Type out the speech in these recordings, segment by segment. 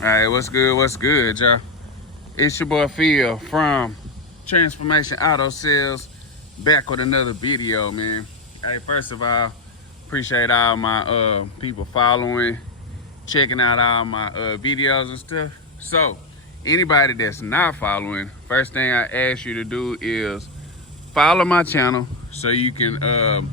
All right, what's good, y'all? It's your boy Phil from Transformation Auto Sales, back with another video, man. Hey, first of all, appreciate all my people following, checking out all my videos and stuff. So, anybody that's not following, first thing I ask you to do is follow my channel so you can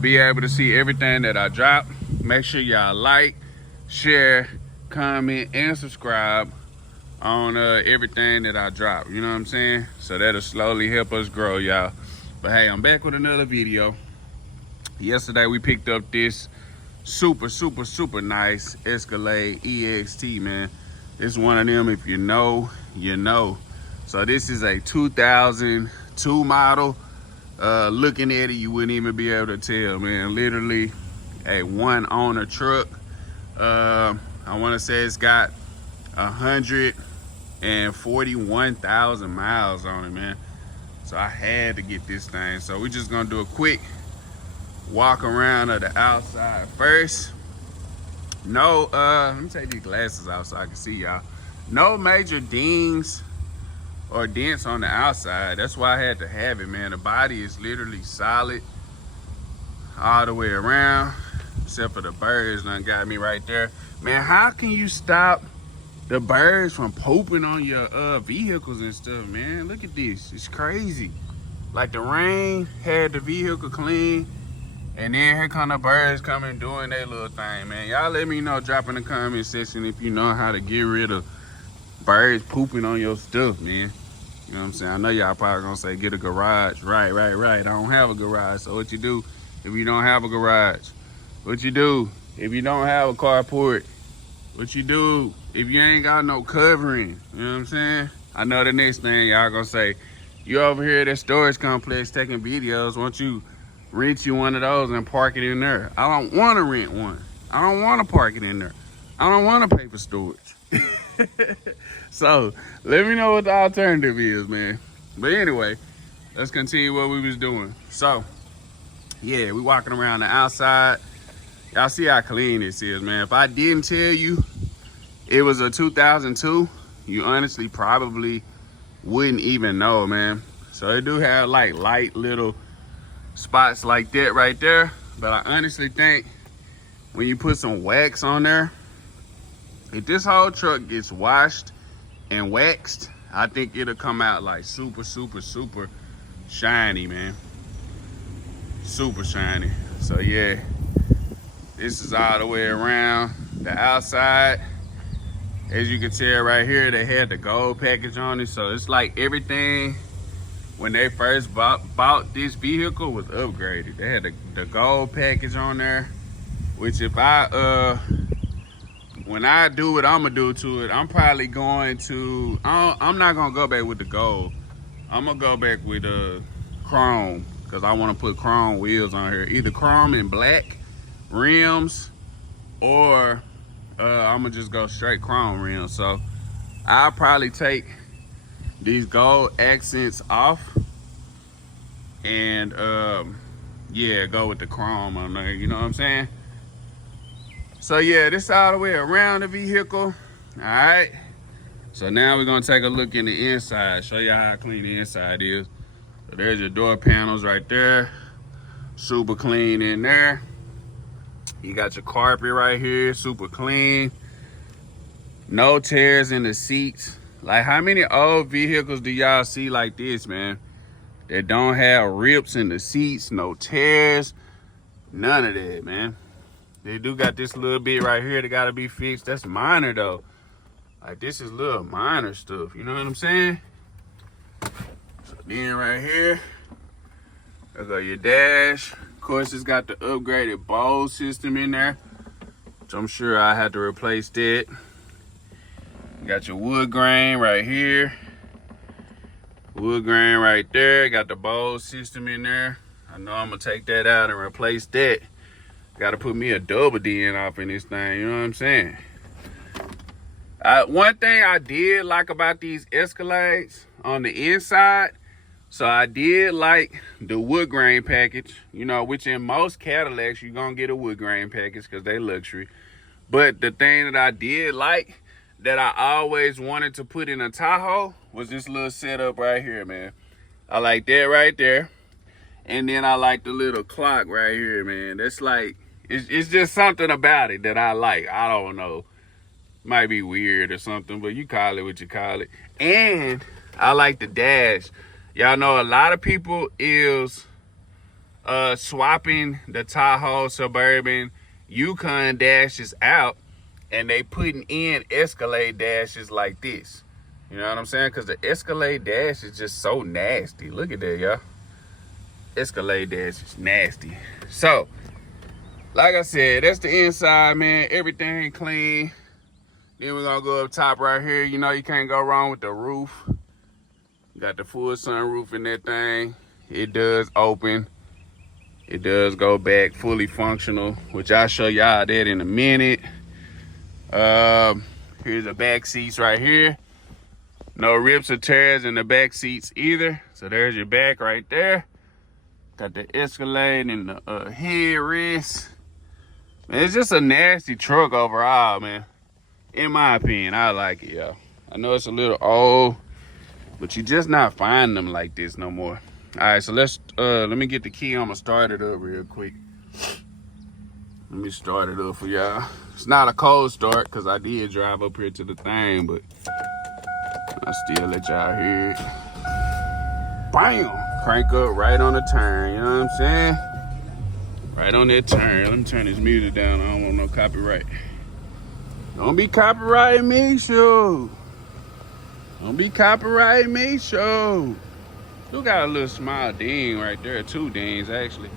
be able to see everything that I drop. Make sure y'all like, share, comment, and subscribe on everything that I drop. You know what I'm saying? So that'll slowly help us grow, y'all. But hey, I'm back with another video. Yesterday we picked up this super nice Escalade EXT, man. It's one of them, if you know, you know. So this is a 2002 model. Looking at it, you wouldn't even be able to tell, man. Literally a one owner truck. I want to say it's got 141,000 miles on it, man. So I had to get this thing. So we're just gonna do a quick walk around of the outside first. No, let me take these glasses out so I can see y'all. No major dings or dents on the outside. That's why I had to have it, man. The body is literally solid all the way around, except for the birds done got me right there. Man, how can you stop the birds from pooping on your vehicles and stuff, man? Look at this, it's crazy. Like the rain had the vehicle clean, and then here come the birds coming doing their little thing, man. Y'all let me know, drop in the comment section if you know how to get rid of birds pooping on your stuff, man. You know what I'm saying? I know y'all probably gonna say get a garage. Right. I don't have a garage. So what you do if you don't have a garage? What you do if you don't have a carport? What you do if you ain't got no covering? You know what I'm saying? I know the next thing y'all gonna say, you over here at that storage complex taking videos, why don't you rent you one of those and park it in there? I don't wanna rent one. I don't wanna park it in there. I don't wanna pay for storage. So let me know what the alternative is, man. But anyway, let's continue what we was doing. So yeah, we walking around the outside. Y'all see how clean this is, man. If I didn't tell you it was a 2002, you honestly probably wouldn't even know, man. So it do have like light little spots like that right there. But I honestly think when you put some wax on there, if this whole truck gets washed and waxed, I think it'll come out like super shiny, man. Super shiny. So yeah, this is all the way around the outside. As you can tell right here, they had the gold package on it. So it's like everything when they first bought this vehicle was upgraded. They had the gold package on there, which if when I do what I'm gonna do to it, I'm probably going to, I'm not gonna go back with the gold. I'm gonna go back with chrome, because I want to put chrome wheels on here. Either chrome and black rims, or I'm gonna just go straight chrome rims. So I'll probably take these gold accents off and yeah, go with the chrome on there, you know what I'm saying? So yeah, this all the way around the vehicle. All right, so now we're gonna take a look in the inside, show y'all how clean the inside is. So there's your door panels right there, super clean in there. You got your carpet right here, super clean. No tears in the seats. Like, how many old vehicles do y'all see like this, man? That don't have rips in the seats, no tears, none of that, man. They do got this little bit right here that gotta be fixed. That's minor though. Like, this is little minor stuff, you know what I'm saying? So then right here, there go your dash. Of course, it's got the upgraded Bose system in there, which I'm sure I had to replace that. You got your wood grain right here. Wood grain right there. Got the Bose system in there. I know I'm gonna take that out and replace that. Got to put me a double D in off in this thing, you know what I'm saying? One thing I did like about these Escalades on the inside, so I did like the wood grain package, you know, which in most Cadillacs, you're going to get a wood grain package because they luxury. But the thing that I did like, that I always wanted to put in a Tahoe was this little setup right here, man. I like that right there. And then I like the little clock right here, man. That's like, it's just something about it that I like. I don't know. Might be weird or something, but you call it what you call it. And I like the dash. Y'all know a lot of people is swapping the Tahoe, Suburban, Yukon dashes out, and they putting in Escalade dashes like this. You know what I'm saying? Because the Escalade dash is just so nasty. Look at that, y'all. Escalade dash is nasty. So, like I said, that's the inside, man. Everything clean. Then we're gonna go up top right here. You know you can't go wrong with the roof. Got the full sunroof in that thing. It does open. It does go back fully functional, which I'll show y'all that in a minute. Here's the back seats right here. No rips or tears in the back seats either. So there's your back right there. Got the Escalade and the headrest. Man, it's just a nasty truck overall, man. In my opinion, I like it, y'all. I know it's a little old, but you just not finding them like this no more. All right, so let me get the key. I'm gonna start it up real quick. Let me start it up for y'all. It's not a cold start because I did drive up here to the thing, but I still let y'all hear it. Bam! Crank up right on the turn, you know what I'm saying? Right on that turn. Let me turn this music down. I don't want no copyright. Don't be copyrighting me, show. Don't be copyrighting me, show. Still got a little small ding right there. 2 dings, actually.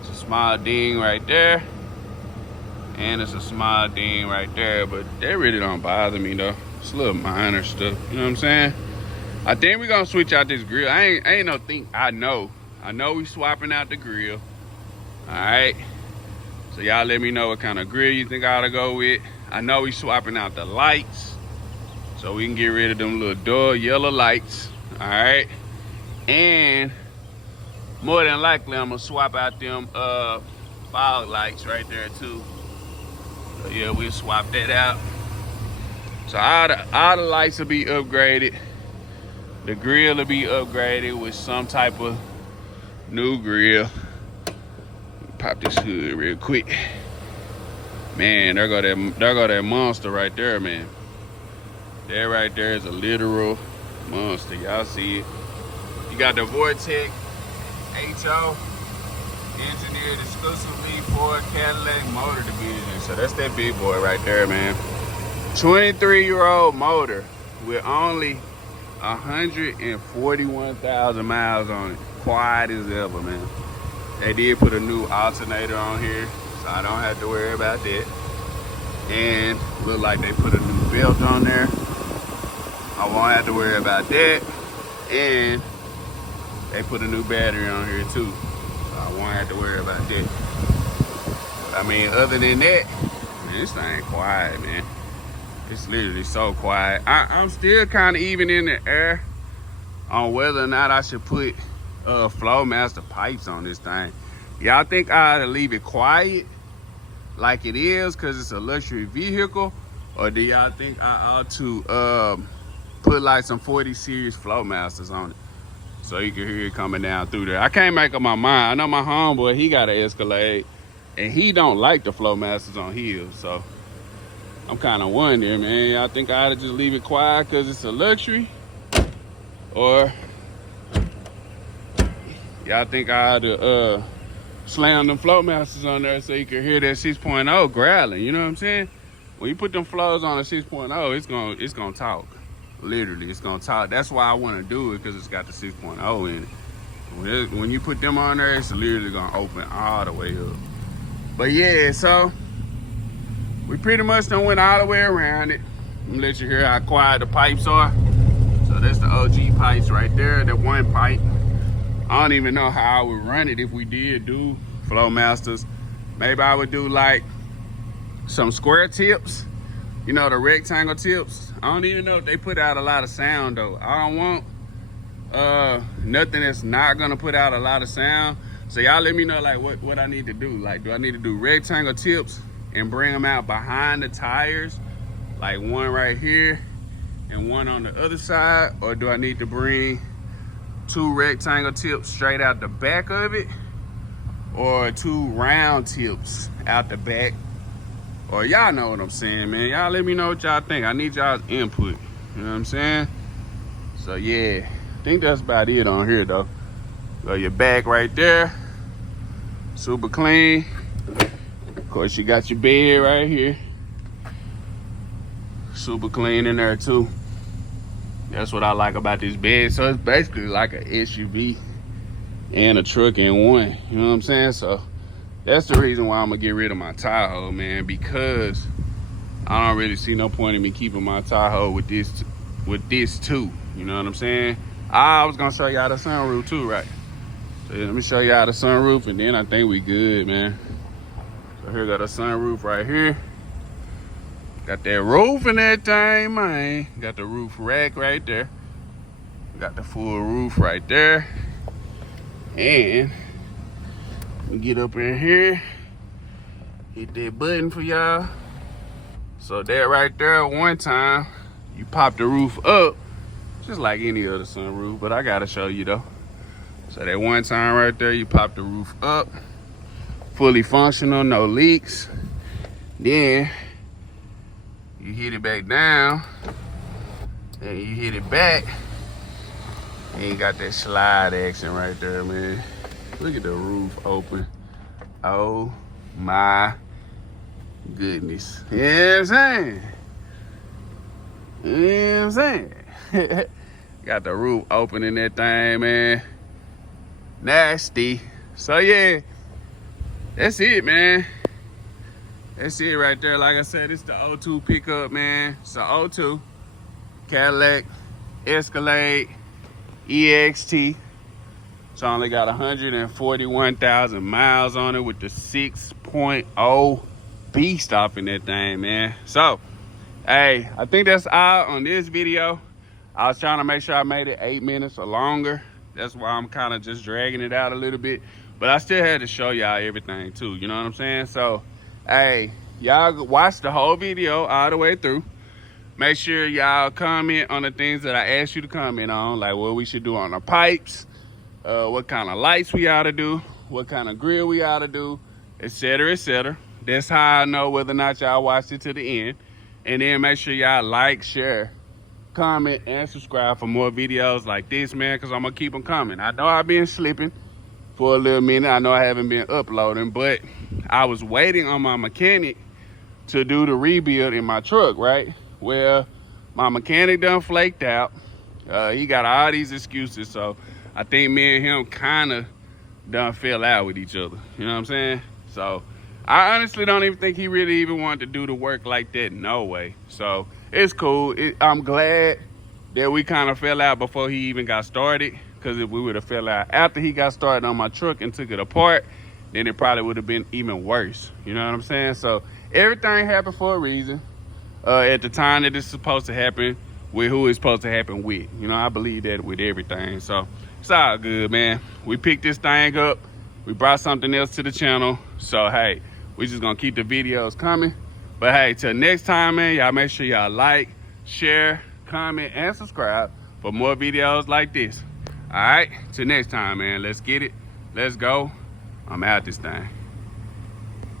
It's a small ding right there. And it's a small ding right there. But that really don't bother me, though. It's a little minor stuff. You know what I'm saying? I think we're going to switch out this grill. I ain't no think. I know we swapping out the grill. All right? So y'all let me know what kind of grill you think I ought to go with. I know we swapping out the lights. So we can get rid of them little dull yellow lights. All right? And more than likely, I'm gonna swap out them fog lights right there too. So yeah, we'll swap that out. So all the lights will be upgraded. The grill will be upgraded with some type of new grill. Pop this hood real quick. Man, there go that monster right there, man. That right there is a literal monster. Y'all see it. You got the Vortex HO, engineered exclusively for Cadillac Motor Division. So that's that big boy right there, man. 23-year-old motor with only 141,000 miles on it. Quiet as ever, man. They did put a new alternator on here, so I don't have to worry about that. And look like they put a new belt on there. I won't have to worry about that. And they put a new battery on here too. So I won't have to worry about that. But I mean, other than that, man, this thing quiet, man. It's literally so quiet. I'm still kind of even in the air on whether or not I should put Flowmaster pipes on this thing. Y'all think I ought to leave it quiet like it is because it's a luxury vehicle? Or do y'all think I ought to put like some 40 series Flowmasters on it so you can hear it coming down through there? I can't make up my mind. I know my homeboy, he got an Escalade and he don't like the Flowmasters on his, so I'm kind of wondering, man. Y'all think I ought to just leave it quiet because it's a luxury? Or y'all think I ought to slam them Flowmasters on there so you can hear that 6.0 growling? You know what I'm saying? When you put them flows on a 6.0, it's gonna talk. Literally, it's gonna talk. That's why I want to do it, because it's got the 6.0 in it. When you put them on there, it's literally gonna open all the way up. But yeah, so we pretty much done went all the way around it. I'm gonna let you hear how quiet the pipes are. So that's the OG pipes right there, that one pipe. I don't even know how I would run it if we did do Flowmasters. Maybe I would do like some square tips, you know, the rectangle tips. I don't even know if they put out a lot of sound though. I don't want nothing that's not gonna put out a lot of sound. So y'all let me know like what I need to do. Like, do I need to do rectangle tips and bring them out behind the tires? like one right here and one on the other side, or do I need to bring 2 rectangle tips straight out the back of it, or 2 round tips out the back? Or y'all know what I'm saying, man. Y'all let me know what y'all think. I need y'all's input. You know what I'm saying? So yeah, I think that's about it on here though. Got your back right there, super clean. Of course, you got your bed right here, super clean in there too. That's what I like about this bed. So it's basically like an SUV and a truck in one. You know what I'm saying? So that's the reason why I'm gonna get rid of my Tahoe, man, because I don't really see no point in me keeping my Tahoe with this too. You know what I'm saying? I was gonna show y'all the sunroof too, right? So let me show y'all the sunroof, and then I think we good, man. So here got a sunroof right here. Got that roof and that thing, man. Got the roof rack right there. Got the full roof right there. And we get up in here, hit that button for y'all. So that right there, one time, you pop the roof up, just like any other sunroof, but I gotta show you though. So that one time right there, you pop the roof up, fully functional, no leaks. Then you hit it back down, and you hit it back, and you got that slide action right there, man. Look at the roof open. Oh my goodness. You know what I'm saying? You know what I'm saying? Got the roof open in that thing, man. Nasty. So yeah, that's it, man. That's it right there. Like I said, it's the 02 pickup, man. It's the 02 Cadillac Escalade EXT. It's only got 141,000 miles on it with the 6.0 beast off in that thing, man. So, hey, I think that's all on this video. I was trying to make sure I made it 8 minutes or longer. That's why I'm kind of just dragging it out a little bit. But I still had to show y'all everything too, you know what I'm saying? So, hey, y'all watch the whole video all the way through. Make sure y'all comment on the things that I asked you to comment on, like what we should do on the pipes, what kind of lights we ought to do, what kind of grill we ought to do, etc., etc. That's how I know whether or not y'all watched it to the end. And then make sure y'all like, share, comment, and subscribe for more videos like this, man, because I'm going to keep them coming. I know I've been slipping for a little minute. I know I haven't been uploading, but I was waiting on my mechanic to do the rebuild in my truck, right? Well, my mechanic done flaked out. He got all these excuses, so I think me and him kind of done fell out with each other. You know what I'm saying? So I honestly don't even think he really even wanted to do the work like that, no way. So it's cool. I'm glad that we kind of fell out before he even got started, because if we would have fell out after he got started on my truck and took it apart, then it probably would have been even worse. You know what I'm saying? So everything happened for a reason. At the time that it's supposed to happen, with who it's supposed to happen with. You know, I believe that with everything. So it's all good, man. We picked this thing up. We brought something else to the channel. So, hey, we just gonna keep the videos coming. But hey, till next time, man, y'all make sure y'all like, share, comment, and subscribe for more videos like this. All right, till next time, man. Let's get it. Let's go. I'm out this thing.